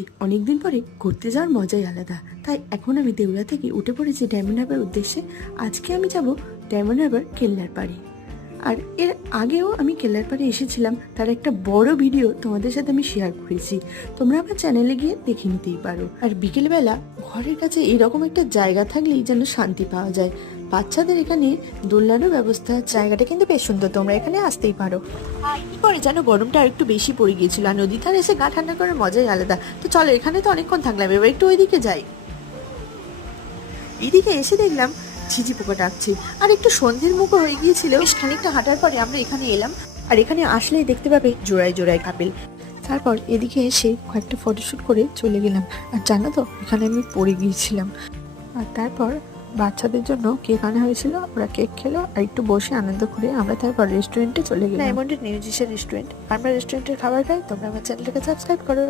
সত্যি অনেকদিন পরে ঘুরতে যাওয়ার মজাই আলাদা। তাই এখন আমি দেউলা থেকে উঠে পড়েছি ডায়মন্ড হারবার উদ্দেশ্যে। আজকে আমি যাব ডায়মন্ড হারবার কেল্লার পাড়ে। আর এর আগেও আমি কেল্লার পাড়ে এসেছিলাম, তার একটা বড় ভিডিও তোমাদের সাথে আমি শেয়ার করেছি, তোমরা আমার চ্যানেলে গিয়ে দেখে নিতেই পারো। আর বিকেলবেলা ঘরের কাছে এরকম একটা জায়গা থাকলেই যেন শান্তি পাওয়া যায়। বাচ্চাদের এখানে দোলনারও ব্যবস্থা, জায়গাটা কিন্তু বেশ সুন্দর, তোমরা এখানে আসতেই পারো। পরে যেন গরমটা আর একটু বেশি পড়ে গিয়েছিল, আর নদীর ধারে এসে গা ঠান্ডা করার মজাই আলাদা। তো চলো, এখানে তো অনেকক্ষণ থাকলাম, এবার একটু ওইদিকে যাই। এদিকে এসে দেখলাম ঝিঝি পোকা ডাকছে, আর একটু সন্ধ্যের মুখও হয়ে গিয়েছিল। বেশ খানিকটা হাঁটার পরে আমরা এখানে এলাম, আর এখানে আসলেই দেখতে পাবে জোড়ায় জোড়ায় কাপেল। তারপর এদিকে এসে কয়েকটা ফটোশ্যুট করে চলে গেলাম। আর জানো তো, এখানে আমি পড়ে গিয়েছিলাম। আর তারপর বাচ্চাদের জন্য কেক আনা হয়েছিল, ওরা কেক খেলো আর একটু বসে আনন্দ করে আমরা তারপর রেস্টুরেন্টে চলে গেলাম। ডায়মন্ডের নিউজিসের রেস্টুরেন্ট, আমরা রেস্টুরেন্টের খাবার খাই। তোমরা আমার চ্যানেলটাকে সাবস্ক্রাইব করো।